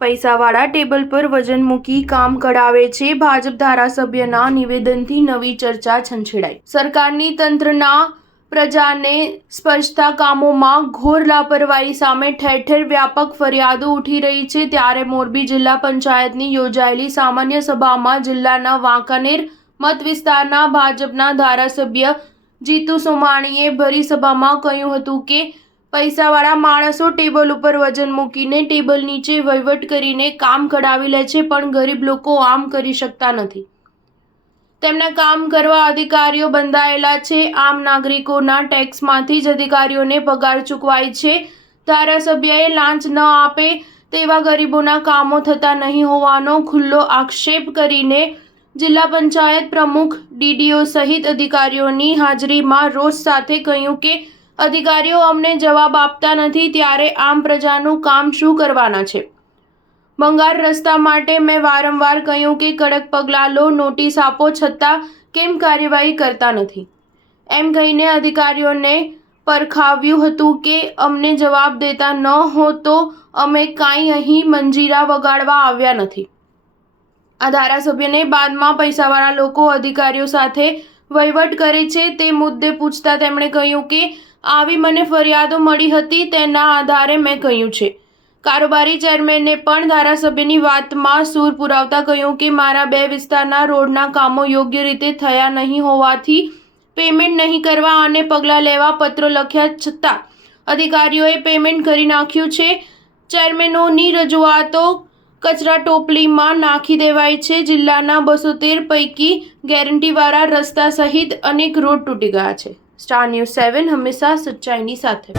પૈસાવાળા table પર વજન મૂકી કામ કઢાવે છે. ભાજપ ધારાસભ્યના નિવેદનથી નવી ચર્ચા છંછેડાઈ. સરકારની તંત્રના પ્રજાને સ્પર્શતા કામોમાં ઘોર લાપરવાહી સામે ઠેર ઠેર વ્યાપક ફરિયાદો ઉઠી રહી છે. ત્યારે મોરબી જિલ્લા પંચાયતની યોજાયેલી સામાન્ય સભામાં જિલ્લાના વાંકાનેર મત વિસ્તારના ભાજપના ધારાસભ્ય જીતુ સોમાણીએ ભરી સભામાં કહ્યું હતું કે પૈસાવાળા માણસો ટેબલ ઉપર વજન મૂકીને ટેબલ નીચે વહીવટ કરીને કામ કઢાવી લે છે, પણ ગરીબ લોકો આમ કરી શકતા નથી. તેમના કામ કરવા અધિકારીઓ બંધાયેલા છે. આમ નાગરિકોના ટેક્સમાંથી જ અધિકારીઓને પગાર ચૂકવાય છે. ધારાસભ્યએ લાંચ ન આપે તેવા ગરીબોના કામો થતા નહીં હોવાનો ખુલ્લો આક્ષેપ કરીને જિલ્લા પંચાયત પ્રમુખ, ડીડીઓ સહિત અધિકારીઓની હાજરીમાં રોષ સાથે કહ્યું કે અધિકારીઓ અમને જવાબ આપતા નથી, ત્યારે આમ પ્રજાનું કામ શું કરવાના છે? ભંગાર રસ્તા માટે મેં વારંવાર કહ્યું કે કડક પગલાં લો, નોટિસ આપો, છતાં કેમ કાર્યવાહી કરતા નથી? એમ કહીને અધિકારીઓને પરખાવ્યું હતું કે અમને જવાબ દેતા ન હો તો અમે કાંઈ અહીં મંજીરા વગાડવા આવ્યા નથી. આ ધારાસભ્યને બાદમાં પૈસાવાળા લોકો અધિકારીઓ સાથે વહીવટ કરે છે તે મુદ્દે પૂછતા તેમણે કહ્યું કે આવી મને ફરિયાદો મળી હતી, તેના આધારે મેં કહ્યું છે. કારોબારી ચેરમેને પણ ધારાસભ્યની વાતમાં સૂર પુરાવતા કહ્યું કે મારા 2 વિસ્તારના રોડના કામો યોગ્ય રીતે થયા નહીં હોવાથી પેમેન્ટ નહીં કરવા અને પગલાં લેવા પત્રો લખ્યા, છતાં અધિકારીઓએ પેમેન્ટ કરી નાખ્યું છે. ચેરમેનોની રજૂઆતો કચરા ટોપલીમાં નાખી દેવાય છે. જિલ્લાના 213 પૈકી ગેરંટીવાળા રસ્તા સહિત અનેક રોડ તૂટી ગયા છે. સ્ટાર ન્યૂઝ 7 હંમેશા સચ્ચાઈની સાથે.